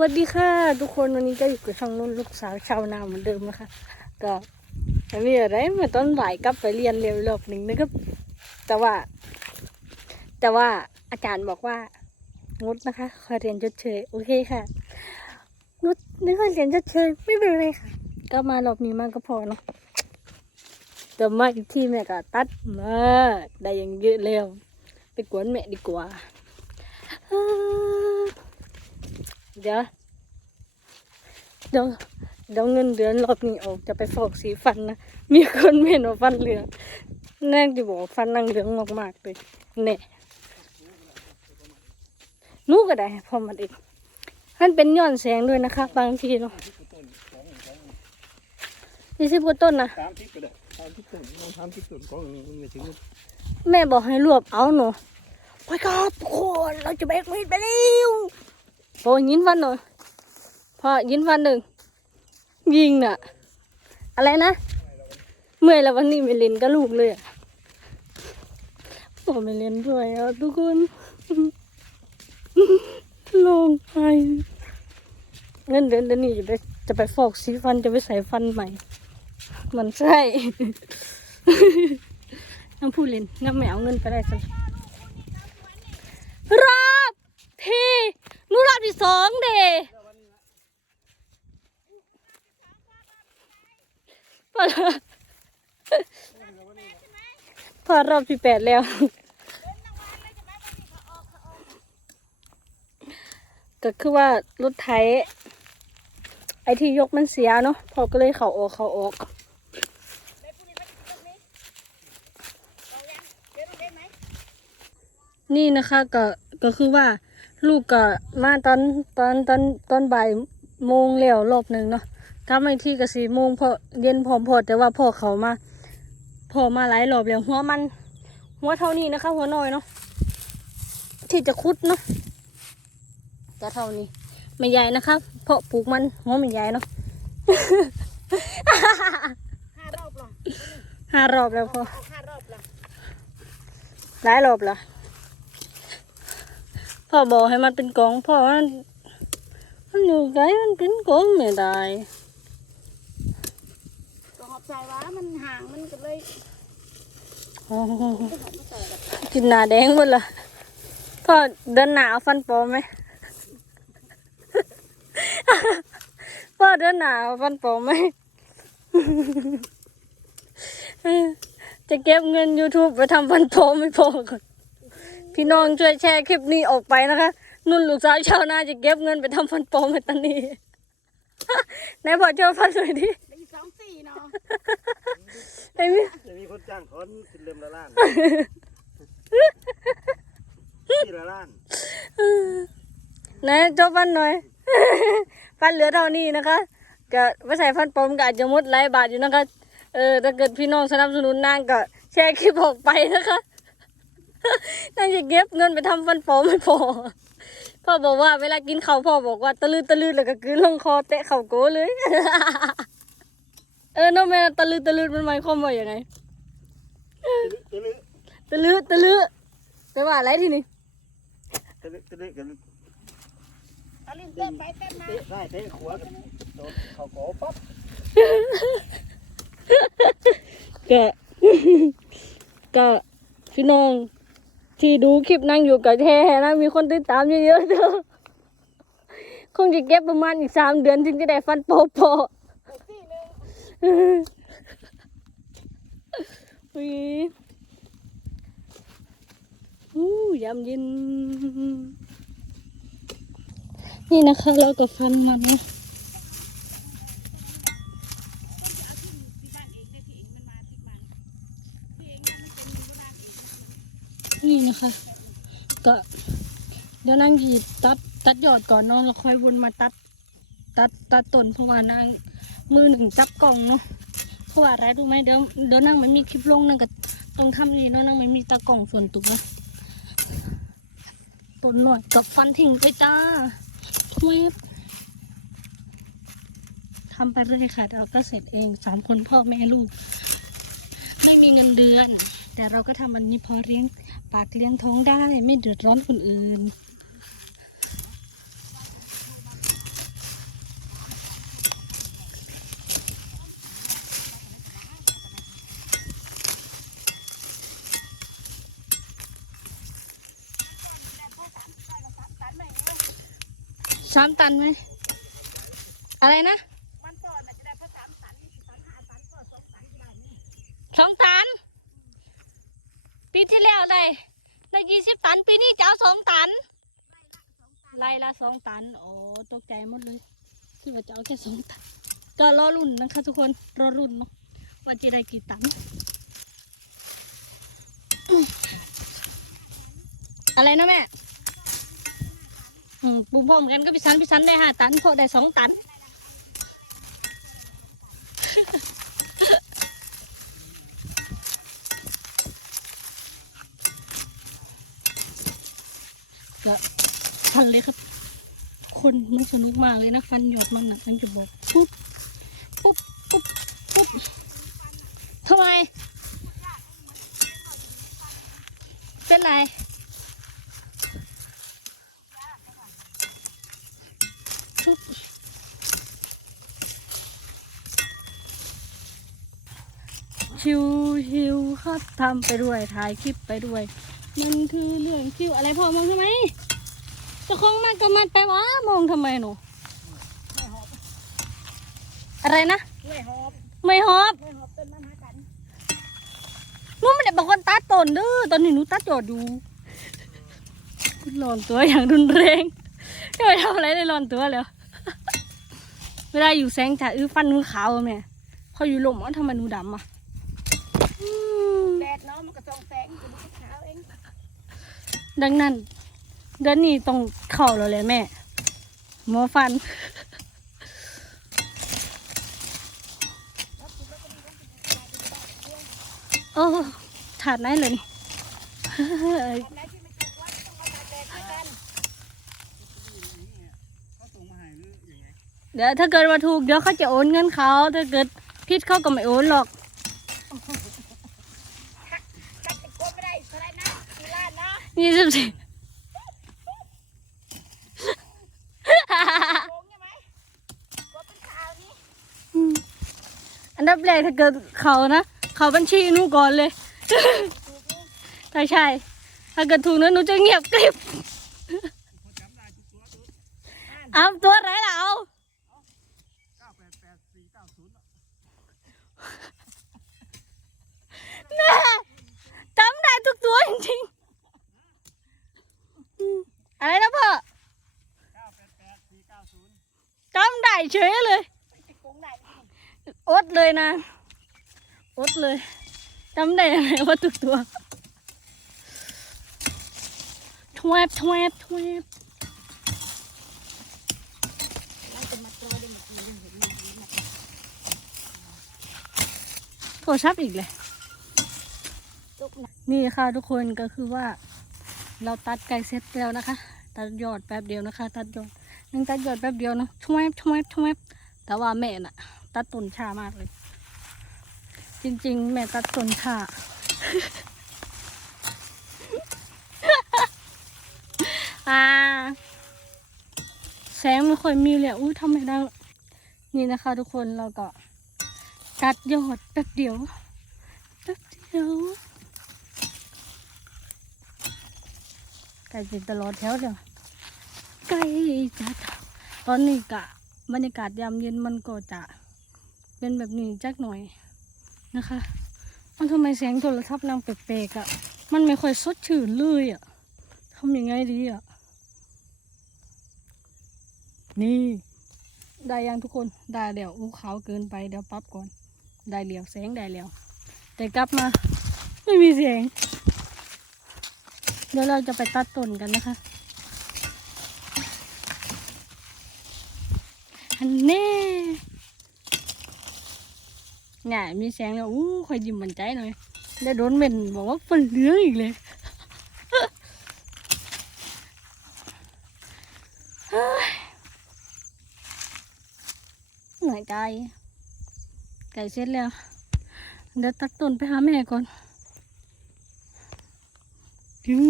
วัสดีค่ะ ทุกคนวันนี้ก็อยู่กับช่องนุ่นลูกสาวชาวนาเหมือนเดิมนะคะ ก็ไม่มีอะไรเมื่อตอนบ่ายกลับไปเรียนเร็วรอบหนึ่งนะครับ แต่ว่า แต่ว่าอาจารย์บอกว่างดนะคะคอยเรียนชดเชยโอเคค่ะงดไม่ค่อยเรียนชดเชยไม่เป็นไรค่ะ ก็มารอบนี้มากก็พอเนาะแต่มาอีกที่แม่ก็ตัดมาได้อยังเยอะแล้วไปกวนแม่ดีกว่า เอ่อเดี๋ยวเดี๋ยวเดี๋ยวเงินเดือนรอบนี้ออกจะไปฟอกสีฟันนะ มีคนเห็นว่าฟันเหลืองแน่ที่บอกว่าฟันนางเหลืองมากๆเลยเนี่ยหนูก็ได้พอมันเองมันเป็นย้อนแสงด้วยนะคะ บางทีเนาะยี่สิบกว่าต้นนะสามทิศก็ได้สามทิศต้นลองสามทิศต้นก็ไม่ถึงแม่บอกให้รวบเอาหนูไปครับทุกคนเราจะแบกมีดไปเร็ว โอ้ยยินฟันหน่อยพอยินฟันหนึ่ง ยิงน่ะ อะไรนะ เมื่อยแล้ววันนี้ไม่เล่นกับลูกเลยอะไม่เล่นด้วยอะทุกคนลงไปเงินเดือนเดือนนี้จะไปจะไปฟอกสีฟันจะไปใส่ฟันใหม่ มันใช่น้ำผู้เล่นน้ำแมวเงินไปได้สักรอบที่นู่นรอบที่สองเดพอ พอรอบที่แปดแล้ว ก็คือว่ารถไถไอที่ยกมันเสียเนาะพอก็เลยเขาออกเขาออกนี่นะคะก็ก็คือว่าลูกก็มาตอนตอนตอนตอนบ่ายโมงแล้วรอบหนึ่งเนาะกลับมาอีกที่ก็สี่โมงพอเย็นพร้อมพอแต่ว่าพ่อเขามา พ่อมาหลายรอบแล้วหัวมัน หัวเท่านี้นะคะ หัวน้อยเนาะที่จะคุดเนาะจะเท่านี้ไม่ใหญ่นะคะเพราะปลูกมันหัวไม่ใหญ่เนาะห้ารอบหรอห้ารอบแล้วพอเอาห้ารอบหรอหลายรอบละพ่อบอกให้มันเป็นกองพ่อมันมันอยู่ไกลมันเป็นกองไม่ได้ก็หอบ ใจว่ามันห่างมันก็เลยโอ้โหกินหนาแดงหมดละพ่อเดินหนาเอาฟันปลอมไหมพ่อเดินหนาเอาฟันปลอมไหมจะเก็บเงิน YouTube ไปทำฟันปลอมไม่พอก่อนพี่น้องช่วยแชร์คลิปนี้ออกไปนะคะ นุ่นลูกสาวชาวนาจะเก็บเงินไปทำฟันปลอมให้ตันนี้ไหนบอกเจ้าฟันหน่อยดิ ได้สองสี่เนาะไอ้มิจะมีคนจ้างถอนสิเล่มละล้านที่ละล้านไหนเจ้าฟันหน่อย ฟันเหลือเท่านี้นะคะก็ไม่ใส่ฟันปลอมก็อาจจะหมดหลายบาทอยู่นะคะ เออถ้าเกิดพี่น้องสนับสนุนนางก็แชร์คลิปออกไปนะคะนางจะเก็บเงินไปทำฟันปลอมไม่พอพ่อบอกว่าเวลากินข้าวพ่อบอกว่าตะลืดตะลืดแล้วก็กลืนลงคอเตะเข่าโก้เลย เออน้องแม่ตะลืดตะลืดมันหมายความว่าอย่างไงตะลึตะลืดตะลืดแต่ว่าอะไรทีนี้ตะลึตะลึกันเอาลิ้นเต้นไปเต้นมาเตะได้เตะขวากันโดนเขาโกปั๊บก็ก็พี่น้องที่ดูคลิปนั่งอยู่กับแท้นะมีคนติดตามเยอะๆเด้อคงจะเก็บประมาณอีกสามเดือนถึงจะได้ฟันโปโปะไปสี่หนึ่ง อุ๊ยอู้ยามเย็น นี่นะคะ เราก็ฟันมันนะนี่นะคะ ก็เดี๋ยวนางกีตัดตัดยอดก่อนเนาะแล้วค่อยวนมาตัด ตัดตัดต้นเพราะว่านาง มือหนึ่งจับกล่องเนาะเพราะว่าอะไรรู้ไหมเดี๋ยวเดี๋ยวนางไม่มีคลิปลงนางก็ต้องทำนี่เนาะนางไม่มีตากล่องส่วนตัวต้นหน่อยกับฟันทิ้งไปจ้าเวบทำไปเรื่อยค่ะเราก็เสร็จเองสามคนพ่อแม่ลูก ไม่มีเงินเดือน แต่เราก็ทำอันนี้พอเลี้ยงปากเลี้ยงท้องได้ ไม่เดือดร้อนคนอื่นามตันไหม อะไรนะมันก่อนน่ะจะได้พระสามสันสันหาสันก็สองสันก็ได้นี่สองตัน ปีที่แล้วได้ได้ยี่สิบตัน ปีนี้จะเอาสองตันไล่ละสองตัน โอ้ ตกใจหมดเลยคิดว่าจะเอาแค่สองตัน ก็รอรุ่นนะคะ ทุกคน รอรุ่นเนาะว่าจะได้กี่ตัน อะไรนะแม่ อืมปูพร้อมกันก็พี่สันพี่สันได้ห้าตันพอได้สองตัน ก็ฟันเลยครับ คนมันสนุกมากเลยนะฟันหยอดมันอะมันจะบอกปุ๊บปุ๊บปุ๊บปุ๊บทำไม เป็นไร ชิวชิวครับทำไปด้วยถ่ายคลิปไปด้วย มันคือเรื่องคิวอะไรพ่อมองทำไมเจะคงมันก็มันไปวะมองทำไมหนูอะไรนะกล้วยหอบไม่ฮอบกล้วยหอบต้นมันหากันหนูไม่ได้บอกคนตัดต้นเด้อตอนนี้หนูตัดยอดอยู่ร้อนตัวอย่างรุนแรงไม่ไปทำอะไรเลยร้อนตัวแล้วเวลาอยู่แสงจ่าอื้อฟันหนูขาวอะแม่พออยู่ลมอะทำไมหนูดำอะอืม แดดเนาะมันก็ส่องแสงอยู่มันก็ขาวเอง ดังนั้นเดือนนี้ต้องเข้าแล้วแหละแม่ หมอฟัน โอ้ถาดไหนเลยนี่เดี๋ยวถ้าเกิดว่าถูกเดี๋ยวเขาจะโอนเงินเขา ถ้าเกิดผิดเขาก็ไม่โอนหรอก ตัดติดกลไม่ได้เท่าไหรนะกี่ล้านนะ ยี่สิบสี่โกงใช่ไหมกดเป็นข่าวนี่อันดับแรกถ้าเกิดเขานะเขาบัญชีหนูก่อนเลยถูกนี่ถ้าใช่ ถ้าเกิดถูกนั้นหนูจะเงียบกริบเขาจำได้ทุกตัวตัวเอาตัวไหนล่ะเอา เก้าแปดแปดสี่เก้าศูนย์ แม่จำได้ทุกตัวจริงๆอืม อะไรนะพ่อเก้าแปดแปดสี่เก้าศูนย์จำได้เฉยเลยจะโกงได้ไหมอดเลยนะ อดเลยจำได้ยังไงว่าทุกตัวทวบทวบทวบมันเป็นมาตัวเดียวเมื่อกี้ยังเห็นมันอยู่นะโทรศัพท์อีกเลยจุกนะนี่ค่ะทุกคนก็คือว่า เราตัดไก่เสร็จแล้วนะคะ ตัดยอดแป๊บเดียวนะคะ ตัดยอดยังตัดยอดแป๊บเดียวนะทวบทวบทวบแต่ว่าแม่น่ะ ตัดต้นช้ามากเลย จริง ๆ แม่ตัดต้นช้าอ่าแสงไม่ค่อยมีเลยอุ้ทำไมได้นี่นะคะ ทุกคนเราก็ตัดยอดแป๊บเดียวแป๊บเดียวไก่จินตลอดแถวเดียว ไก่จัดตอนนี้กะบรรยากาศยามเย็นมันก็จะเป็นแบบนี้จักหน่อยนะคะมันทำไมแสงโทรศัพท์นางแปลกๆอะ่ะ มันไม่ค่อยสดชื่นเลยอะ่ะทำยังไงดีอะ่ะ นี่ ได้ยังทุกคน ได้เดี๋ยวอู้ขาวเกินไปเดี๋ยวปรับก่อน ได้เหลียวแสงได้แล้ว แต่กลับมา ไม่มีเสียงเดี๋ยวเราจะไปตัดต้นกันนะคะ อันนี้เนี่ยมีแสงแล้วอู้คอยยิ้มมันใจหน่อยได้โดนเหม็นบอกว่าเป็นเหลืองอีกเลยเหนื่อยใจไก่เสร็จแล้ว เดี๋ยวตัดต้นไปหาแม่ก่อนถึง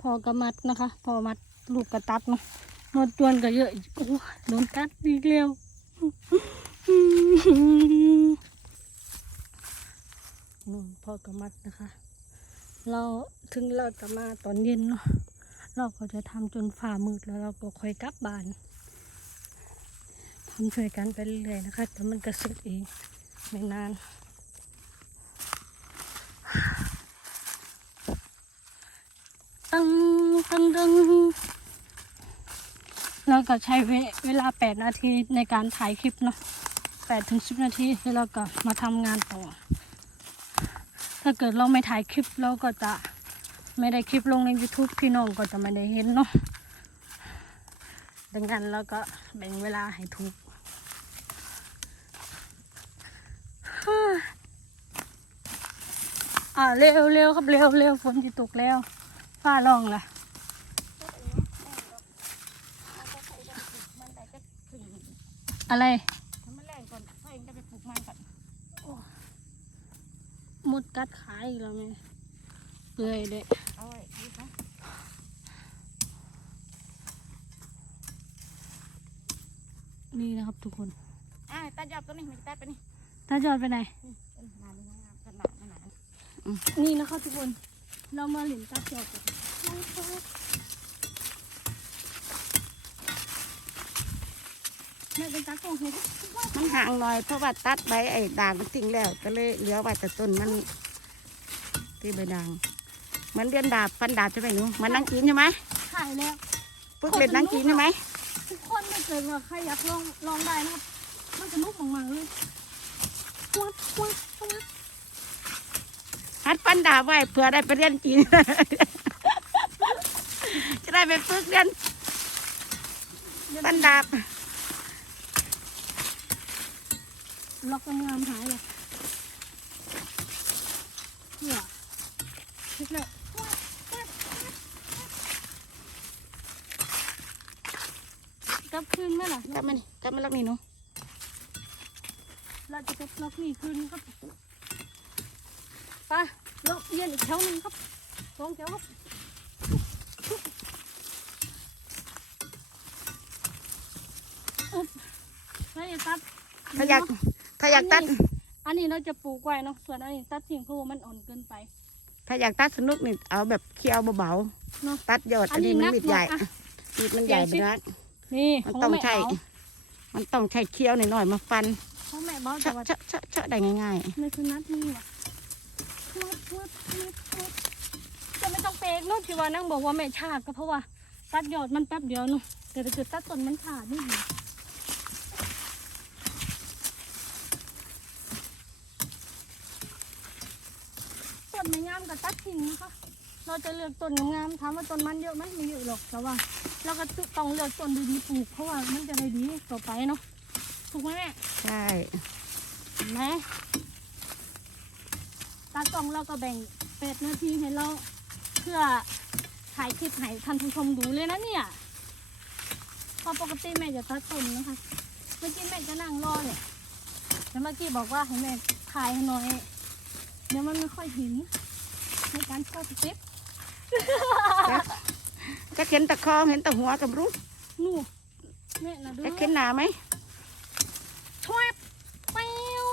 พอกระมัดนะคะ พอมัดลูกกระตัดเนาะ นวดจวนก็เยอะโอ้โดนกัดอีกแล้วนู่นพอกระมัดนะคะ เราถึงเราจะมาตอนเย็นเนาะเราก็จะทำจนฝ่ามืดแล้วเราก็ค่อยกลับบ้านทำช่วยกันไปเรื่อยๆนะคะแต่มันก็เสร็จเองไม่นานตึงตึงตึง แล้วก็ใช้เวเวลา 8 นาทีในการถ่ายคลิปเนาะ8ถึง10 นาทีแล้วเราก็มาทำงานต่อ ถ้าเกิดเราไม่ถ่ายคลิปเราก็จะไม่ได้คลิปลงใน YouTube พี่น้องก็จะไม่ได้เห็นเนาะดังนั้นเราก็แบ่งเวลาให้ถูกอ่าเร็วเร็วครับเร็วเร็วฝนจะตกแล้ว ฟ้าร้องละมันได้ก็ถึง อะไรทำมันแรงก่อนพ่อเองจะไปปลูกมันก่อนมดกัดขาอีกแล้วแม่เปื่อยเด็เอาไว้ดีนะนี่นะครับทุกคนอ่าตัดยอดตัวนี้มันตัดไปนี่ตาจอดไปไหนนานนี่นะขนาดขนาดนี่นะครับทุกคน เรามาหลินตาจอดกัน แม่เป็นตากล้องเห็นมันห่างหน่อยเพราะว่าตัดใบไอ้ด่างมันทิ้งแล้ว ก็เลยเหลือไว้แต่ต้นมันที่ใบด่างเหมือนเรียนดาบฟันดาบใช่ไหมหนูเหมันนั่งกินใช่ไหมถ่ายแล้วฝึกเล่นนั่งกินใช่ไหมทุกคนถ้าเกิดว่าใครอยากลองลองได้นะครับ มันจะลุกมากๆเลยวัดวัดวัดหัดฟันดาบไว้เผื่อได้ไปเรียนจีน จะได้ไปฝึกเรียนฟันดาบ ล็อกงามหายเลยเนี่ยคิดแล้วกลับคืนไหมล่ะกลับมานี่กลับมาลักนี่หนูเราจะกลับล็อกนี่คืนครับไปล็อกเย็นอีกแถวหนึงครับสองแถวครับอึ๊บแล้วอย่าตัดถ้าอยาก ถ้าอยากตัด อันนี้เราจะปลูกไว้เนาะส่วนอันนี้ตัดทิ้งเพราะว่ามันอ่อนเกินไป ถ้าอยากตัดสนุกนี่เอาแบบเคี้ยวเบาเนาะ ๆตัดยอดอัอันนนี้นี้มันนักมีดใหญ่หน่อยอะมีดมันใหญ่ใหญ่สิไปนะนี่มันของต้องแม่ใช้เอามันต้องใช้เคี้ยวหน่อยๆมาฟันของแม่บอกเชแต่อะว่าเชอะเชอะเชอะได้ง่ายในคือนัดนี่ว่ะวัดวัดวัดวัดจะไม่ต้องเปกเนาะที่ว่านั่งบอกว่าแม่ชาก็เพราะว่า ตัดยอดมันแป๊บเดียวเนาะแต่ถ้าเกิดตัดต้นมันขาดนี่ดีต้นไม่งามกับ ตัดทิ้งนะคะ เราจะเลือกต้นงามๆถามว่าต้นมันเยอะไหมไม่เยอะหรอกแต่ว่า เราก็ต้องเลือกต้นดีๆปลูกเพราะว่ามันจะได้ดีต่อไปเนาะถูกไหมแม่ๆใช่เห็นไหมตากล้องเราก็แบ่งเป็ดนาทีให้เราเพื่อถ่ายคลิปให้ท่านผู้ชมดูเลยนะเนี่ยเพอปกติแม่จะตัดต้นนะคะ เมื่อกี้แม่จะนั่งรอเนี่ยแต่เมื่อกี้บอกว่าให้แม่ถ่ายให้หน่อยเดี๋ยวมันไม่ค่อยเห็น ในการโชว์สเต็ปจะเข็นตะคอเห็นตะหัวกับรู้นู่นแม่นะดูจะเข็นหนาไหมช่วยเปียว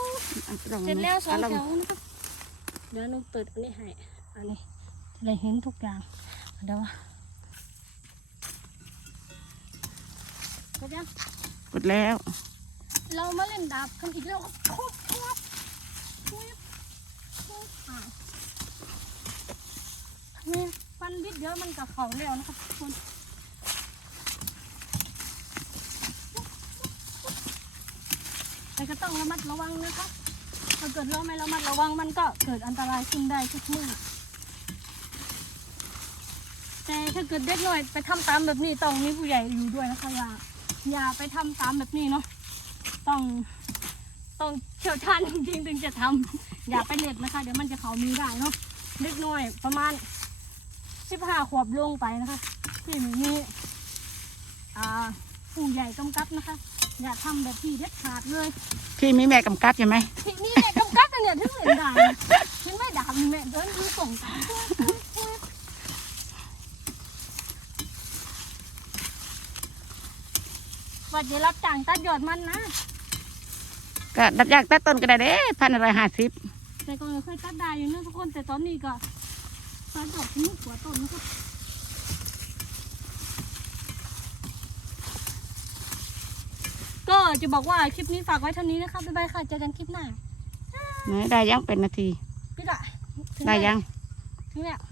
อะลองเสร็จแล้วสองะแถวนะครับเดี๋ยวหนูเปิดอันนี้ให้อันนี้จะได้เห็นทุกอย่างเดี๋ยวก็ยังกดแล้ว เรามาเล่นดาบกันอีกแล้วครับทุบทุบทุบทุบอะ นี่ฟันนิดเดียวมันกับเขาแล้วนะครับทุกคนแต่ก็ต้องระมัดระวังนะครับถ้าเกิดเราไม่ระมัดระวังมันก็เกิดอันตรายขึ้นได้ทุกเมื่อแต่ถ้าเกิดเด็กน้อยไปทำตามแบบนี้ต้องมีผู้ใหญ่อยู่ด้วยนะคะอย่าอย่าไปทำตามแบบนี้เนาะต้องต้องเชี่ยวชาญจริงๆถึงจะทำอย่าไปเล็ดนะคะ เดี๋ยวมันจะเขามือได้เนาะเล็กน้อยประมาณ สิบห้าขวบลงไปนะคะที่ไม่มีอ่าผู้ใหญ่กำกับนะคะ อย่าทำแบบที่เด็ดขาดเลย พี่มีแม่กำกับใช่ไหมทีนี้แม่กำกับกันเนี่ยถึงเหรียญด่านเห็นไหม่ด่านแม่เดินดูส่งตามว่าจะรับจ้างตัดยอดมันนะก็ดับยากตัดต้นก็ได้เด้พันอะไรห้าสิบแต่ก่อนเคยตัดได้อยู่นะทุกคนแต่ตอนนี้ก็ ปลาดอกนี่หัวต้นนะครับก็จะบอกว่าคลิปนี้ฝากไว้เท่านี้นะคะบ๊ายบายค่ะเจอกันคลิปหน้าไหนได้ยังเป็นนาทีพี่ะได้ยัง ถึงแล้ว